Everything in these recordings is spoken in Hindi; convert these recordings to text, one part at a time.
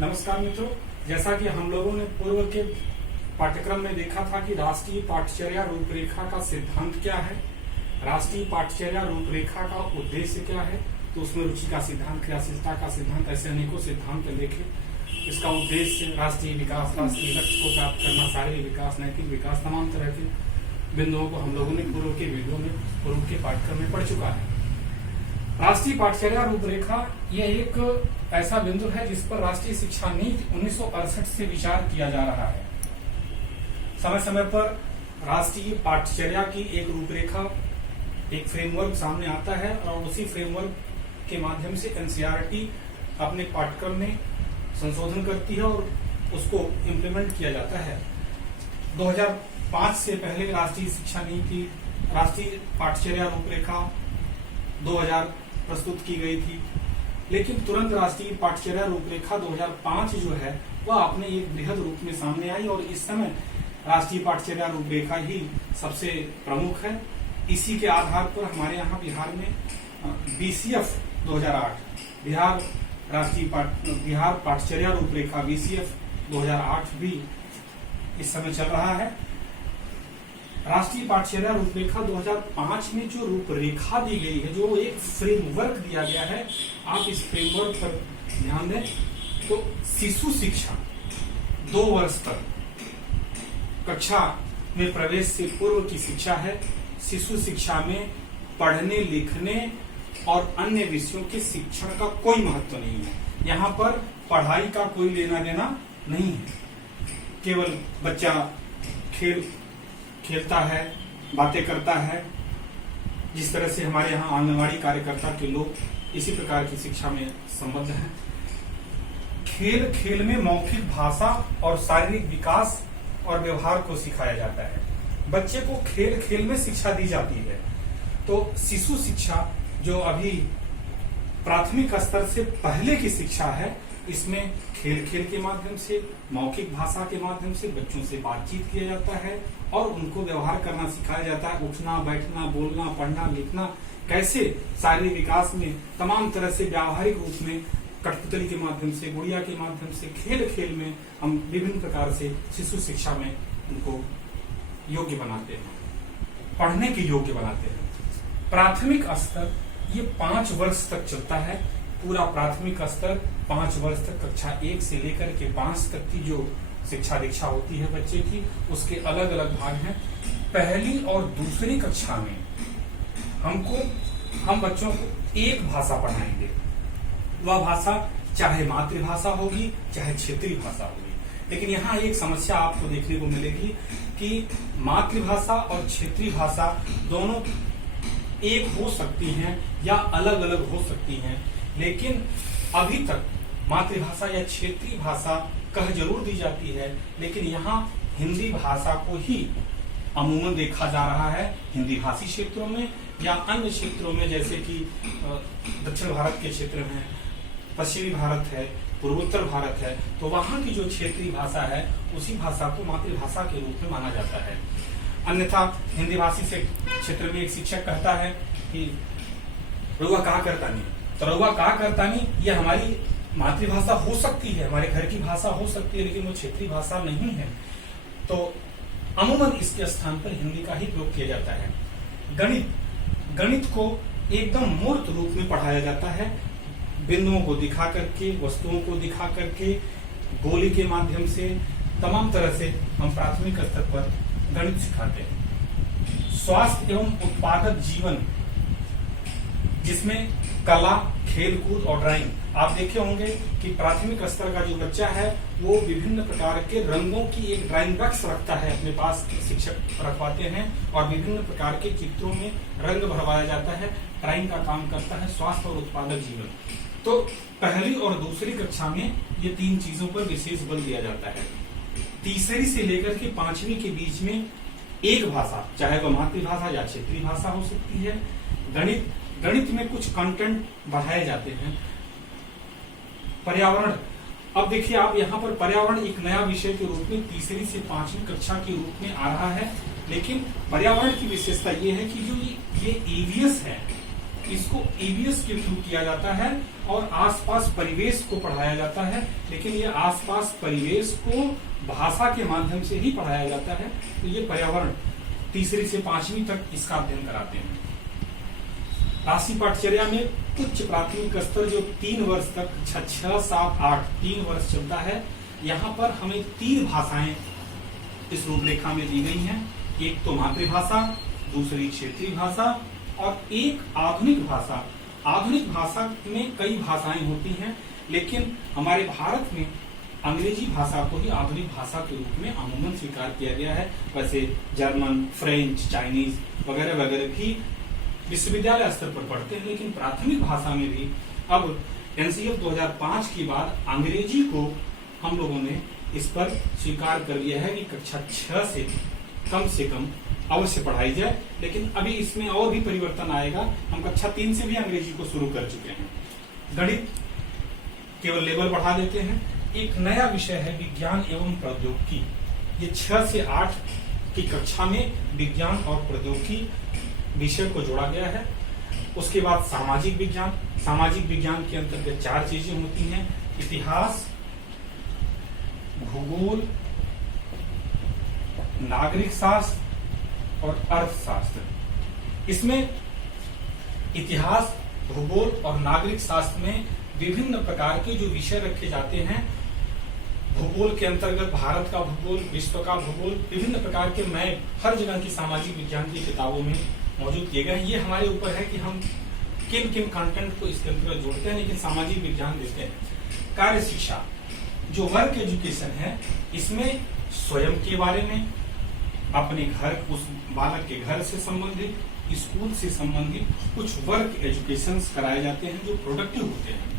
नमस्कार मित्रों, जैसा कि हम लोगों ने पूर्व के पाठ्यक्रम में देखा था कि राष्ट्रीय पाठ्यचर्या रूपरेखा का सिद्धांत क्या है, राष्ट्रीय पाठ्यचर्या रूपरेखा का उद्देश्य क्या है। तो उसमें रुचि का सिद्धांत, क्रियाशीलता का सिद्धांत, ऐसे अनेकों सिद्धांत देखे। इसका उद्देश्य राष्ट्रीय विकास, राष्ट्रीय लक्ष्य को प्राप्त करना, शारीरिक विकास, नैतिक विकास, तमाम तरह के बिंदुओं को हम लोगों ने पूर्व के वीडियो में, पूर्व के पाठ्यक्रम में पढ़ चुका है। राष्ट्रीय पाठ्यचर्या रूपरेखा यह एक ऐसा बिंदु है जिस पर राष्ट्रीय शिक्षा नीति 1968 से विचार किया जा रहा है। समय समय पर राष्ट्रीय पाठ्यचर्या की एक रूपरेखा, एक फ्रेमवर्क सामने आता है और उसी फ्रेमवर्क के माध्यम से एनसीईआरटी अपने पाठ्यक्रम में संशोधन करती है और उसको इम्प्लीमेंट किया जाता है। 2005 से पहले राष्ट्रीय शिक्षा नीति, राष्ट्रीय पाठ्यचर्या रूपरेखा 2000 प्रस्तुत की गई थी, लेकिन तुरंत राष्ट्रीय पाठ्यचर्या रूपरेखा 2005 जो है वह अपने एक बृहद रूप में सामने आई और इस समय राष्ट्रीय पाठ्यचर्या रूपरेखा ही सबसे प्रमुख है। इसी के आधार पर हमारे यहाँ बिहार में बीसीएफ 2008, बिहार पाठ्यचर्या रूपरेखा बीसीएफ 2008 भी इस समय चल रहा है। राष्ट्रीय पाठ्यचर्या रूपरेखा 2005 में जो रूपरेखा दी गई है, जो एक फ्रेमवर्क दिया गया है, आप इस फ्रेमवर्क पर ध्यान दें तो शिशु शिक्षा 2 वर्ष तक कक्षा में प्रवेश से पूर्व की शिक्षा है। शिशु शिक्षा में पढ़ने, लिखने और अन्य विषयों के शिक्षण का कोई महत्व नहीं है। यहाँ पर पढ़ाई का कोई लेना देना नहीं है। केवल बच्चा खेलता है, बातें करता है, जिस तरह से हमारे यहाँ आंगनवाड़ी कार्यकर्ता के लोग इसी प्रकार की शिक्षा में संबद्ध हैं। खेल खेल में मौखिक भाषा और शारीरिक विकास और व्यवहार को सिखाया जाता है। बच्चे को खेल खेल में शिक्षा दी जाती है। तो शिशु शिक्षा जो अभी प्राथमिक स्तर से पहले की शिक्षा है, इसमें खेल खेल के माध्यम से, मौखिक भाषा के माध्यम से बच्चों से बातचीत किया जाता है और उनको व्यवहार करना सिखाया जाता है। उठना, बैठना, बोलना, पढ़ना, लिखना, कैसे शारीरिक विकास में तमाम तरह से व्यावहारिक रूप में कठपुतली के माध्यम से, गुड़िया के माध्यम से, खेल खेल में हम विभिन्न प्रकार से शिशु शिक्षा में उनको योग्य बनाते हैं, पढ़ने के योग्य बनाते हैं। प्राथमिक स्तर ये 5 वर्ष तक चलता है। पूरा प्राथमिक स्तर 5 वर्ष तक, कक्षा 1 से लेकर के 5 तक की जो शिक्षा दीक्षा होती है बच्चे की, उसके अलग अलग भाग हैं। पहली और दूसरी कक्षा में हम बच्चों को एक भाषा पढ़ाएंगे। वह भाषा चाहे मातृभाषा होगी, चाहे क्षेत्रीय भाषा होगी। लेकिन यहाँ एक समस्या आपको देखने को मिलेगी कि मातृभाषा और क्षेत्रीय भाषा दोनों एक हो सकती हैं या अलग अलग हो सकती हैं, लेकिन अभी तक मातृभाषा या क्षेत्रीय भाषा कह जरूर दी जाती है, लेकिन यहाँ हिंदी भाषा को ही अमूमन देखा जा रहा है। हिंदी भाषी क्षेत्रों में या अन्य क्षेत्रों में, जैसे कि दक्षिण भारत के क्षेत्र में, पश्चिमी भारत है, पूर्वोत्तर भारत है, तो वहाँ की जो क्षेत्रीय भाषा है उसी भाषा को मातृभाषा के रूप में माना जाता है। अन्यथा हिंदी भाषी से क्षेत्र में एक शिक्षक कहता है कि रउआ कहा करता नहीं, तो रउआ कहा करता नहीं ये हमारी मातृभाषा हो सकती है, हमारे घर की भाषा हो सकती है, लेकिन वो क्षेत्रीय भाषा नहीं है। तो अमूमन इसके स्थान पर हिंदी का ही प्रयोग किया जाता है। गणित को एकदम मूर्त रूप में पढ़ाया जाता है। बिंदुओं को दिखा करके, वस्तुओं को दिखा करके, गोली के माध्यम से, तमाम तरह से हम प्राथमिक स्तर पर गणित सिखाते हैं। स्वास्थ्य एवं उत्पादक जीवन, जिसमें कला, खेलकूद और ड्राइंग, आप देखे होंगे कि प्राथमिक स्तर का जो बच्चा है वो विभिन्न प्रकार के रंगों की एक ड्राइंग बॉक्स रखता है, अपने पास शिक्षक रखवाते हैं और विभिन्न प्रकार के चित्रों में रंग भरवाया जाता है। ड्राइंग का काम करता है स्वास्थ्य और उत्पादक जीवन। तो पहली और दूसरी कक्षा में ये 3 चीजों पर विशेष बल दिया जाता है। तीसरी से लेकर के 5वीं के बीच में एक भाषा, चाहे वह मातृभाषा या क्षेत्रीय भाषा हो सकती है। गणित में कुछ कंटेंट बढ़ाए जाते हैं। पर्यावरण, अब देखिए आप यहाँ पर पर्यावरण एक नया विषय के रूप में तीसरी से 5वीं कक्षा के रूप में आ रहा है, लेकिन पर्यावरण की विशेषता ये है कि जो ये ईवीएस है, इसको ईवीएस के थ्रू किया जाता है और आसपास परिवेश को पढ़ाया जाता है, लेकिन ये आसपास परिवेश को भाषा के माध्यम से ही पढ़ाया जाता है। तो ये पर्यावरण तीसरी से 5वीं तक इसका अध्ययन कराते हैं। राष्ट्रीय पाठचर्या में उच्च प्राथमिक स्तर जो 3 वर्ष तक 6, 7, 8 3 वर्ष चलता है, यहाँ पर हमें 3 भाषाएं इस रूपरेखा में दी गई हैं। एक तो मातृभाषा, दूसरी क्षेत्रीय भाषा और एक आधुनिक भाषा। आधुनिक भाषा में कई भाषाएं होती हैं, लेकिन हमारे भारत में अंग्रेजी भाषा को ही आधुनिक भाषा के रूप में अमूमन स्वीकार किया गया है। वैसे जर्मन, फ्रेंच, चाइनीज वगैरह वगैरह भी विश्वविद्यालय स्तर पर पढ़ते हैं, लेकिन प्राथमिक भाषा में भी अब एनसीएफ 2005 के बाद अंग्रेजी को हम लोगों ने इस पर स्वीकार कर लिया है कि कक्षा 6 से कम अवश्य पढ़ाई जाए। लेकिन अभी इसमें और भी परिवर्तन आएगा। हम कक्षा 3 से भी अंग्रेजी को शुरू कर चुके हैं। गणित केवल लेवल बढ़ा देते हैं। एक नया विषय है विज्ञान एवं प्रौद्योगिकी। ये 6 से 8 की कक्षा में विज्ञान और प्रौद्योगिकी विषय को जोड़ा गया है। उसके बाद सामाजिक विज्ञान। सामाजिक विज्ञान के अंतर्गत 4 चीजें होती हैं: इतिहास, भूगोल, नागरिक शास्त्र और अर्थशास्त्र। इसमें इतिहास, भूगोल और नागरिक शास्त्र में विभिन्न प्रकार के जो विषय रखे जाते हैं। भूगोल के अंतर्गत भारत का भूगोल, विश्व का भूगोल, विभिन्न प्रकार के मैप हर जगह की सामाजिक विज्ञान की किताबों में मौजूद किए गए हैं। ये हमारे ऊपर है कि हम किन किन कंटेंट को इसके अंतर्गत जोड़ते हैं, लेकिन सामाजिक विज्ञान देते हैं। कार्य शिक्षा जो वर्क एजुकेशन है, इसमें स्वयं के बारे में, अपने घर, उस बालक के घर से संबंधित, स्कूल से संबंधित कुछ वर्क एजुकेशन कराए जाते हैं जो प्रोडक्टिव होते हैं।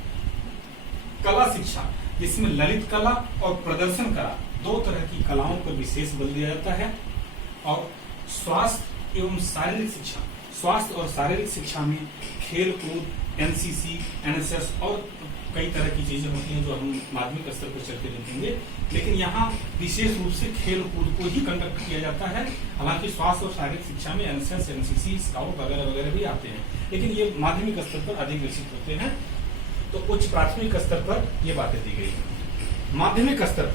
कला शिक्षा जिसमें ललित कला और प्रदर्शन कला 2 तरह की कलाओं पर विशेष बल दिया जाता है। और स्वास्थ्य एवं शारीरिक शिक्षा, स्वास्थ्य और शारीरिक शिक्षा में खेल कूद, एनसीसी, एनएसएस और कई तरह की चीजें होती हैं जो हम माध्यमिक स्तर पर चलते देखेंगे। लेकिन यहाँ विशेष रूप से खेल कूद को ही कंडक्ट किया जाता है। हालांकि स्वास्थ्य और शारीरिक शिक्षा में एनएसएस, एनसीसी, स्काउट वगैरह वगैरह भी आते हैं, लेकिन ये माध्यमिक स्तर पर अधिक विकसित होते हैं। तो उच्च प्राथमिक स्तर पर ये बातें दी गई हैं। माध्यमिक स्तर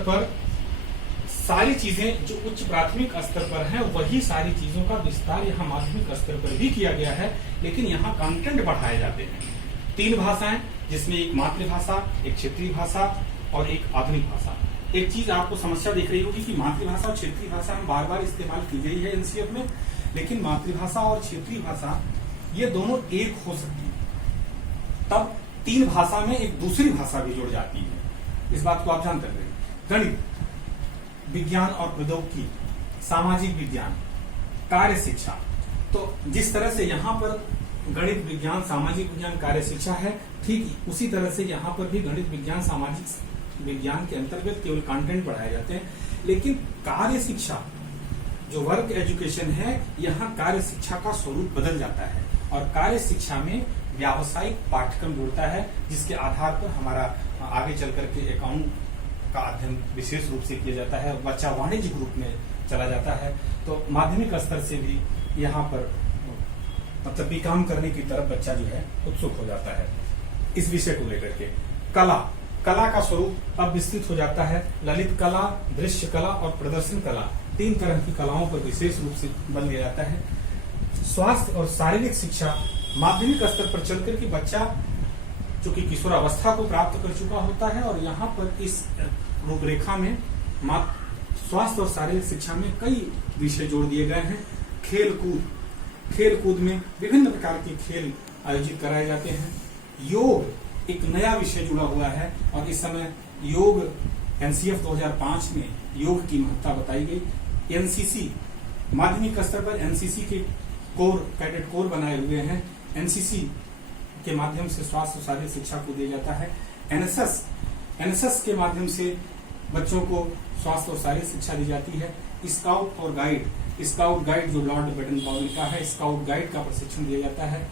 पर सारी चीजें जो उच्च प्राथमिक स्तर पर हैं, वही सारी चीजों का विस्तार यहाँ माध्यमिक स्तर पर भी किया गया है, लेकिन यहाँ कंटेंट बढ़ाए जाते हैं। 3 भाषाएं, जिसमें एक मातृभाषा, एक क्षेत्रीय भाषा और एक आधुनिक भाषा। एक चीज आपको समस्या दिख रही होगी कि मातृभाषा और क्षेत्रीय भाषा हम बार बार इस्तेमाल की गई है एनसीएफ में, लेकिन मातृभाषा और क्षेत्रीय भाषा ये दोनों एक हो सकती है। तब 3 भाषा में एक दूसरी भाषा भी जुड़ जाती है। इस बात को आप जानते हैं। गणित, विज्ञान और प्रौद्योगिकी, सामाजिक विज्ञान, कार्य शिक्षा। तो जिस तरह से यहाँ पर गणित, विज्ञान, सामाजिक विज्ञान, कार्य शिक्षा है, ठीक उसी तरह से यहाँ पर भी गणित, विज्ञान, सामाजिक विज्ञान के अंतर्गत केवल कंटेंट पढ़ाए जाते हैं। लेकिन कार्य शिक्षा जो वर्क एजुकेशन है, यहाँ कार्य शिक्षा का स्वरूप बदल जाता है और कार्य शिक्षा में व्यावसायिक पाठ्यक्रम जुड़ता है, जिसके आधार पर हमारा आगे चल करके अकाउंट का अध्ययन विशेष रूप से किया जाता है। बच्चा वाणिज्य ग्रुप में चला जाता है। तो माध्यमिक स्तर से भी यहाँ पर मतलब भी काम करने की तरफ बच्चा जो है उत्सुक हो जाता है इस विषय को लेकर के। कला का स्वरूप अब विस्तृत हो जाता है। ललित कला, दृश्य कला और प्रदर्शन कला, 3 तरह की कलाओं पर विशेष रूप से बल दिया जाता है। स्वास्थ्य और शारीरिक शिक्षा माध्यमिक स्तर पर चलकर के बच्चा चूंकि किशोरावस्था को प्राप्त कर चुका होता है, और यहाँ पर इस रूपरेखा में स्वास्थ्य और शारीरिक शिक्षा में कई विषय जोड़ दिए गए हैं। खेल कूद में विभिन्न प्रकार के खेल आयोजित कराए जाते हैं। योग एक नया विषय जुड़ा हुआ है, और इस समय योग एनसीएफ 2005 में योग की महत्ता बताई गई। एनसीसी माध्यमिक स्तर पर एनसीसी के कैडेट कोर बनाए हुए हैं। एनसीसी के माध्यम से स्वास्थ्य और शारीरिक शिक्षा को दिया जाता है। एनएसएस के माध्यम से बच्चों को स्वास्थ्य और शारीरिक शिक्षा दी जाती है। स्काउट गाइड जो लॉर्ड बैटन पावल का है, स्काउट गाइड का प्रशिक्षण दिया जाता है।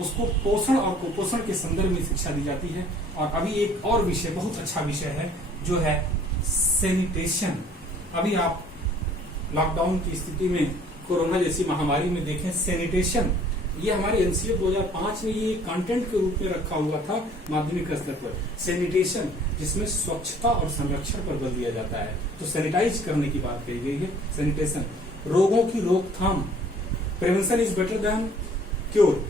उसको पोषण और कुपोषण के संदर्भ में शिक्षा दी जाती है। और अभी एक और विषय, बहुत अच्छा विषय है, जो है सैनिटेशन। अभी आप लॉकडाउन की स्थिति में, कोरोना जैसी महामारी में देखें, सैनिटेशन ये हमारे एनसीएफ 2005 में ये कंटेंट के रूप में रखा हुआ था माध्यमिक स्तर पर। सैनिटेशन, जिसमें स्वच्छता और संरक्षण पर बल दिया जाता है, तो सैनिटाइज करने की बात कही गई है, सैनिटेशन। रोगों की रोकथाम, prevention is better than cure,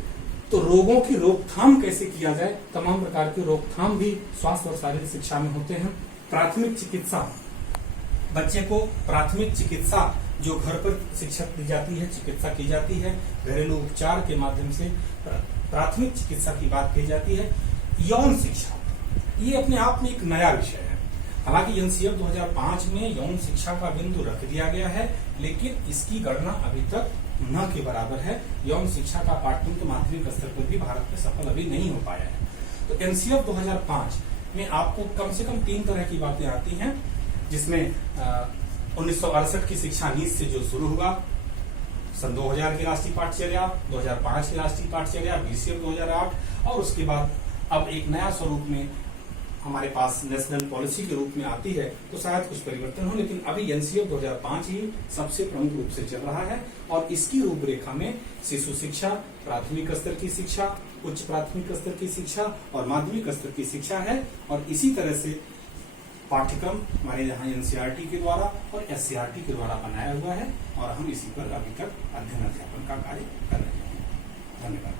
तो रोगों की रोकथाम कैसे किया जाए, तमाम प्रकार की रोकथाम भी स्वास्थ्य और शारीरिक शिक्षा में होते हैं। प्राथमिक चिकित्सा, बच्चे को प्राथमिक चिकित्सा जो घर पर शिक्षा दी जाती है, चिकित्सा की जाती है, घरेलू उपचार के माध्यम से प्राथमिक चिकित्सा की बात की जाती है। यौन शिक्षा, ये अपने आप में एक नया विषय है। हालांकि एनसीएफ 2005 में यौन शिक्षा का बिंदु रख दिया गया है, लेकिन इसकी गणना अभी तक न के बराबर है। यौन शिक्षा का पाठ्यक्रम तो माध्यमिक स्तर पर भी भारत में सफल अभी नहीं हो पाया है। तो एनसीएफ 2005 में आपको कम से कम 3 तरह की बातें आती हैं, जिसमें 1968 की शिक्षा नीति से जो शुरू हुआ, सन 2000 की राष्ट्रीय पाठ्यचर्या, 2005 की राष्ट्रीय पाठ्यचर्या, बीसीएफ 2008, और उसके बाद अब एक नया स्वरूप में हमारे पास नेशनल पॉलिसी के रूप में आती है, तो शायद कुछ परिवर्तन हो, लेकिन अभी एनसीएफ 2005 ही सबसे प्रमुख रूप से चल रहा है। और इसकी रूपरेखा में शिशु शिक्षा, प्राथमिक स्तर की शिक्षा, उच्च प्राथमिक स्तर की शिक्षा और माध्यमिक स्तर की शिक्षा है। और इसी तरह से पाठ्यक्रम हमारे यहाँ एनसीईआरटी के द्वारा और एससीईआरटी के द्वारा बनाया हुआ है, और हम इसी पर अभी तक अध्ययन अध्यापन का कार्य कर रहे हैं। धन्यवाद।